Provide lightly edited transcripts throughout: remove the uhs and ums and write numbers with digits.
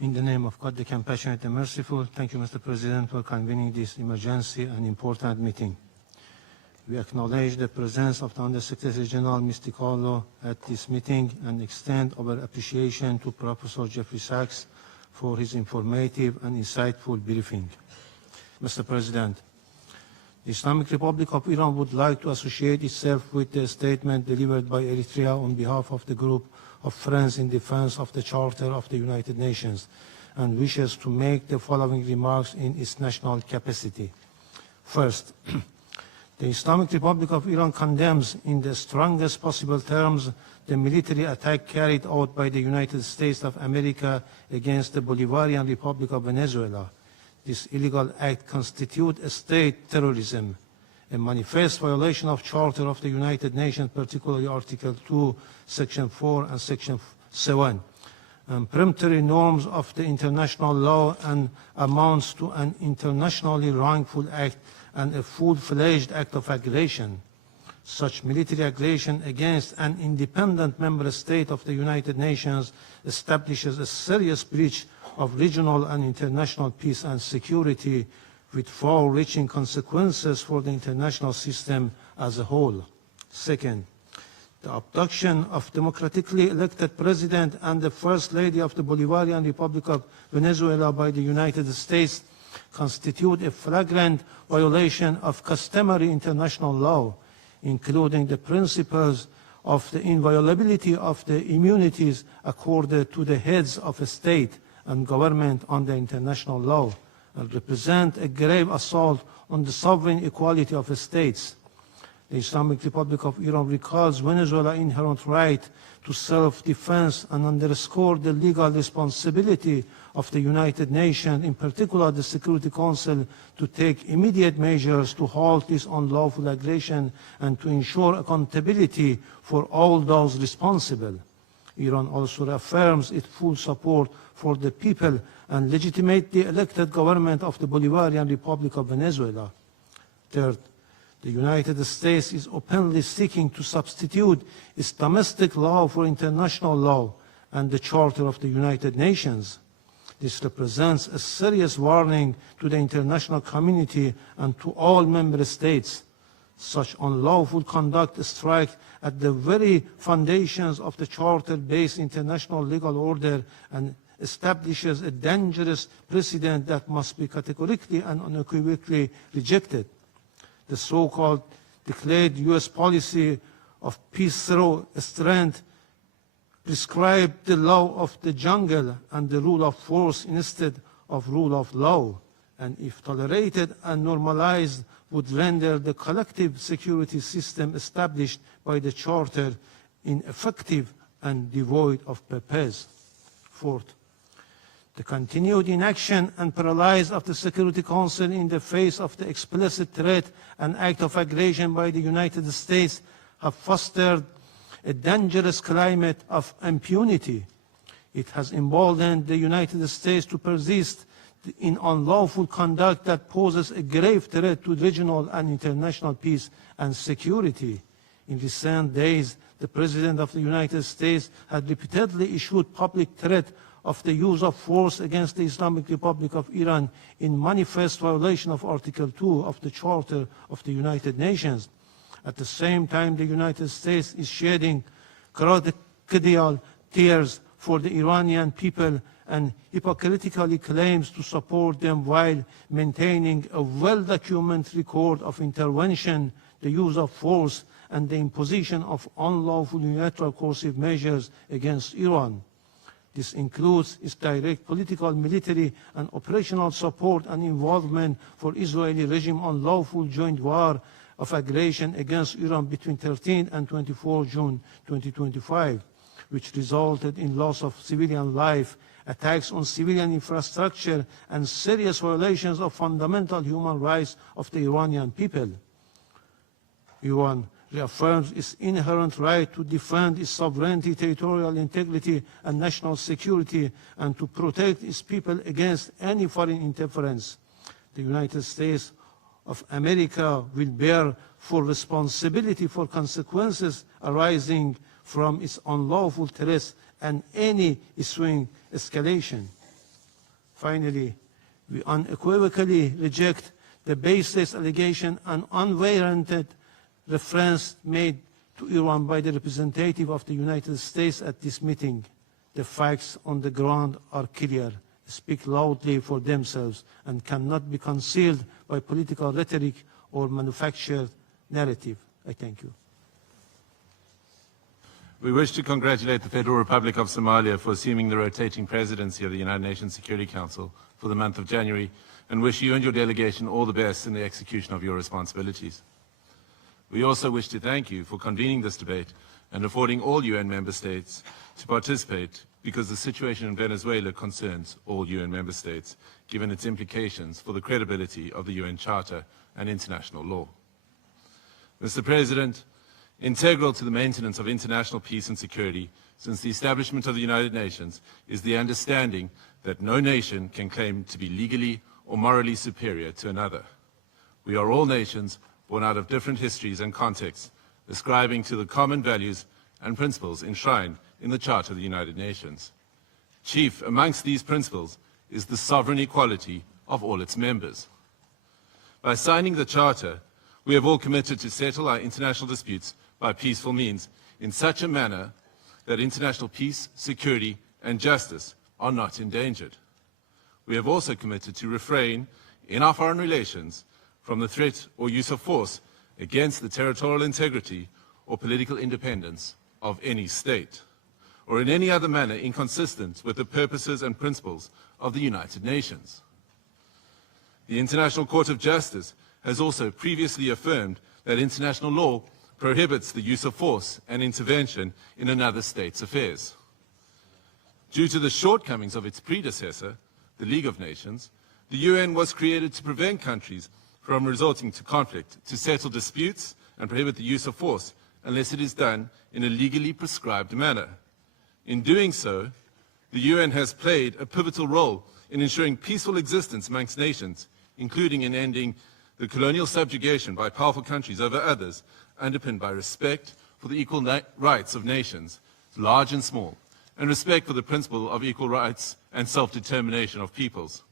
In the name of God, the compassionate and merciful, thank you, Mr. President, for convening this emergency and important meeting. We acknowledge the presence of the Undersecretary General Mysticalo at this meeting and extend our appreciation to Professor Jeffrey Sachs for his informative and insightful briefing. Mr. President, the Islamic Republic of Iran would like to associate itself with the statement delivered by Eritrea on behalf of the group of Friends in Defense of the Charter of the United Nations and wishes to make the following remarks in its national capacity. First, the Islamic Republic of Iran condemns in the strongest possible terms the military attack carried out by the United States of America against the Bolivarian Republic of Venezuela. This illegal act constitutes a state terrorism, a manifest violation of Charter of the United Nations, particularly Article 2, Section 4 and Section 7, and peremptory norms of the international law and amounts to an internationally wrongful act and a full-fledged act of aggression. Such military aggression against an independent member state of the United Nations establishes a serious breach of regional and international peace and security with far-reaching consequences for the international system as a whole. Second, the abduction of democratically elected president and the First Lady of the Bolivarian Republic of Venezuela by the United States constitute a flagrant violation of customary international law, including the principles of the inviolability of the immunities accorded to the heads of a state and government under international law, and represent a grave assault on the sovereign equality of states. The Islamic Republic of Iran recalls Venezuela's inherent right to self-defense and underscores the legal responsibility of the United Nations, in particular the Security Council, to take immediate measures to halt this unlawful aggression and to ensure accountability for all those responsible. Iran also reaffirms its full support for the people and legitimately elected government of the Bolivarian Republic of Venezuela. Third, the United States is openly seeking to substitute its domestic law for international law and the Charter of the United Nations. This represents a serious warning to the international community and to all member states. Such unlawful conduct strikes at the very foundations of the Charter-based international legal order and establishes a dangerous precedent that must be categorically and unequivocally rejected. The so-called declared U.S. policy of peace through strength prescribed the law of the jungle and the rule of force instead of rule of law, and if tolerated and normalized, would render the collective security system established by the Charter ineffective and devoid of purpose. Fourth, the continued inaction and paralysis of the Security Council in the face of the explicit threat and act of aggression by the United States have fostered a dangerous climate of impunity. It has emboldened the United States to persist in unlawful conduct that poses a grave threat to regional and international peace and security. In recent days, the President of the United States had repeatedly issued public threat of the use of force against the Islamic Republic of Iran in manifest violation of Article 2 of the Charter of the United Nations. At the same time, the United States is shedding crocodile tears for the Iranian people and hypocritically claims to support them while maintaining a well-documented record of intervention, the use of force, and the imposition of unlawful unilateral coercive measures against Iran. This includes its direct political, military, and operational support and involvement for Israeli regime unlawful joint war of aggression against Iran between 13 and 24 June 2025, which resulted in loss of civilian life, attacks on civilian infrastructure, and serious violations of fundamental human rights of the Iranian people. Iran reaffirms its inherent right to defend its sovereignty, territorial integrity, and national security, and to protect its people against any foreign interference. The United States of America will bear full responsibility for consequences arising from its unlawful threats and any ensuing escalation. Finally, we unequivocally reject the baseless allegation and unwarranted reference made to Iran by the representative of the United States at this meeting. The facts on the ground are clear, speak loudly for themselves, and cannot be concealed by political rhetoric or manufactured narrative. I thank you. We wish to congratulate the Federal Republic of Somalia for assuming the rotating presidency of the United Nations Security Council for the month of January, and wish you and your delegation all the best in the execution of your responsibilities. We also wish to thank you for convening this debate and affording all UN member states to participate, because the situation in Venezuela concerns all UN member states, given its implications for the credibility of the UN Charter and international law. Mr. President, integral to the maintenance of international peace and security since the establishment of the United Nations is the understanding that no nation can claim to be legally or morally superior to another. We are all nations born out of different histories and contexts, ascribing to the common values and principles enshrined in the Charter of the United Nations. Chief amongst these principles is the sovereign equality of all its members. By signing the Charter, we have all committed to settle our international disputes by peaceful means in such a manner that international peace, security, and justice are not endangered. We have also committed to refrain in our foreign relations from the threat or use of force against the territorial integrity or political independence of any state, or in any other manner inconsistent with the purposes and principles of the United Nations. The International Court of Justice has also previously affirmed that international law prohibits the use of force and intervention in another state's affairs. Due to the shortcomings of its predecessor, the League of Nations, the UN was created to prevent countries from resorting to conflict, to settle disputes and prohibit the use of force unless it is done in a legally prescribed manner. In doing so, the UN has played a pivotal role in ensuring peaceful existence amongst nations, including in ending the colonial subjugation by powerful countries over others, underpinned by respect for the equal rights of nations, large and small, and respect for the principle of equal rights and self-determination of peoples.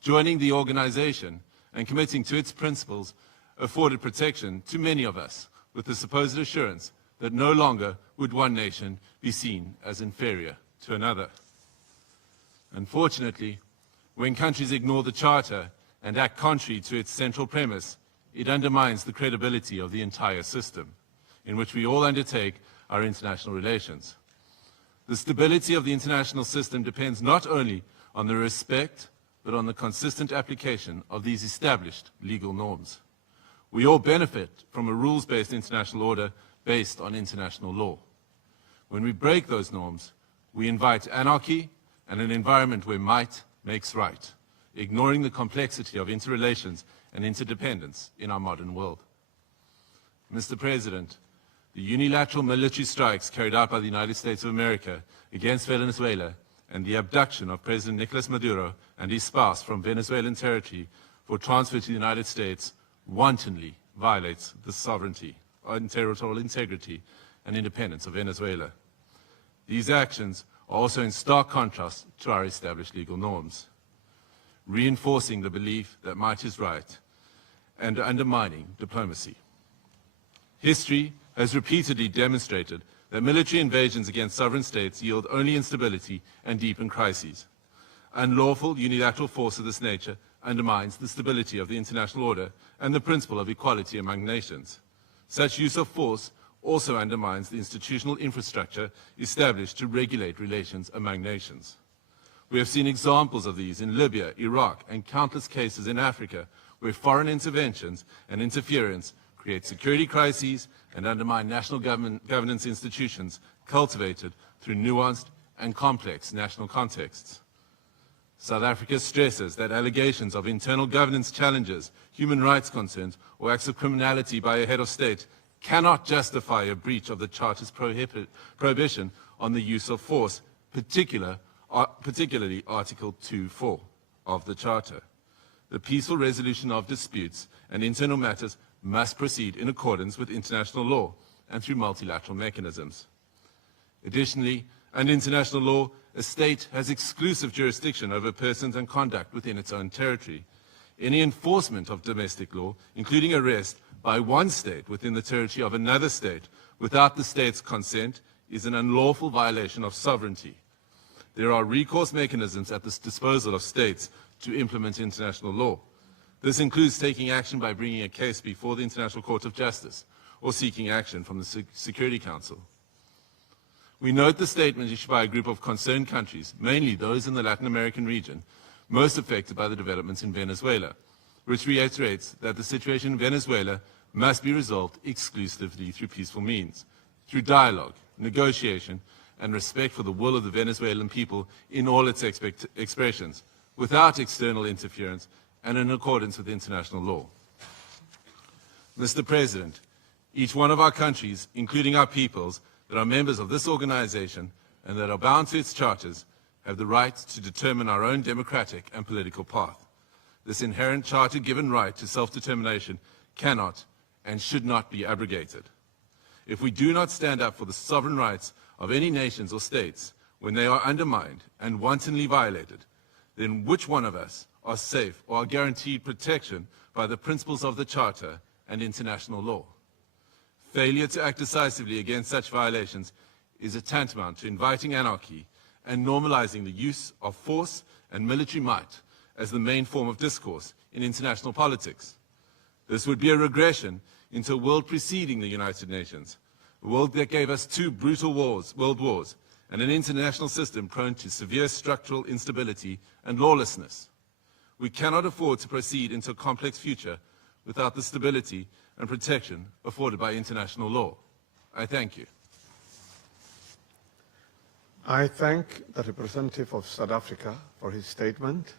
Joining the organization and committing to its principles afforded protection to many of us, with the supposed assurance that no longer would one nation be seen as inferior to another. Unfortunately, when countries ignore the Charter and act contrary to its central premise, it undermines the credibility of the entire system in which we all undertake our international relations. The stability of the international system depends not only on the respect, but on the consistent application of these established legal norms. We all benefit from a rules-based international order based on international law. When we break those norms, we invite anarchy and an environment where might makes right, ignoring the complexity of interrelations and interdependence in our modern world. Mr. President, the unilateral military strikes carried out by the United States of America against Venezuela and the abduction of President Nicolas Maduro and his spouse from Venezuelan territory for transfer to the United States wantonly violates the sovereignty and territorial integrity and independence of Venezuela. These actions are also in stark contrast to our established legal norms, reinforcing the belief that might is right and undermining diplomacy. History has repeatedly demonstrated that military invasions against sovereign states yield only instability and deepen crises. Unlawful unilateral force of this nature undermines the stability of the international order and the principle of equality among nations. Such use of force also undermines the institutional infrastructure established to regulate relations among nations. We have seen examples of these in Libya, Iraq, and countless cases in Africa, where foreign interventions and interference create security crises and undermine national governance institutions cultivated through nuanced and complex national contexts. South Africa stresses that allegations of internal governance challenges, human rights concerns, or acts of criminality by a head of state cannot justify a breach of the Charter's prohibition on the use of force, particularly Article 2.4 of the Charter. The peaceful resolution of disputes and internal matters must proceed in accordance with international law and through multilateral mechanisms. Additionally, under international law, a state has exclusive jurisdiction over persons and conduct within its own territory. Any enforcement of domestic law, including arrest by one state within the territory of another state without the state's consent, is an unlawful violation of sovereignty. There are recourse mechanisms at the disposal of states to implement international law. This includes taking action by bringing a case before the International Court of Justice or seeking action from the Security Council. We note the statement issued by a group of concerned countries, mainly those in the Latin American region, most affected by the developments in Venezuela, which reiterates that the situation in Venezuela must be resolved exclusively through peaceful means, through dialogue, negotiation, and respect for the will of the Venezuelan people in all its expressions, without external interference and in accordance with international law. Mr. President, each one of our countries, including our peoples, that are members of this organization and that are bound to its charters, have the right to determine our own democratic and political path. This inherent charter-given right to self-determination cannot and should not be abrogated. If we do not stand up for the sovereign rights of any nations or states when they are undermined and wantonly violated, then which one of us are safe or are guaranteed protection by the principles of the Charter and international law? Failure to act decisively against such violations is a tantamount to inviting anarchy and normalizing the use of force and military might as the main form of discourse in international politics. This would be a regression into a world preceding the United Nations, a world that gave us two brutal world wars, and an international system prone to severe structural instability and lawlessness. We cannot afford to proceed into a complex future without the stability and protection afforded by international law. I thank you. I thank the representative of South Africa for his statement.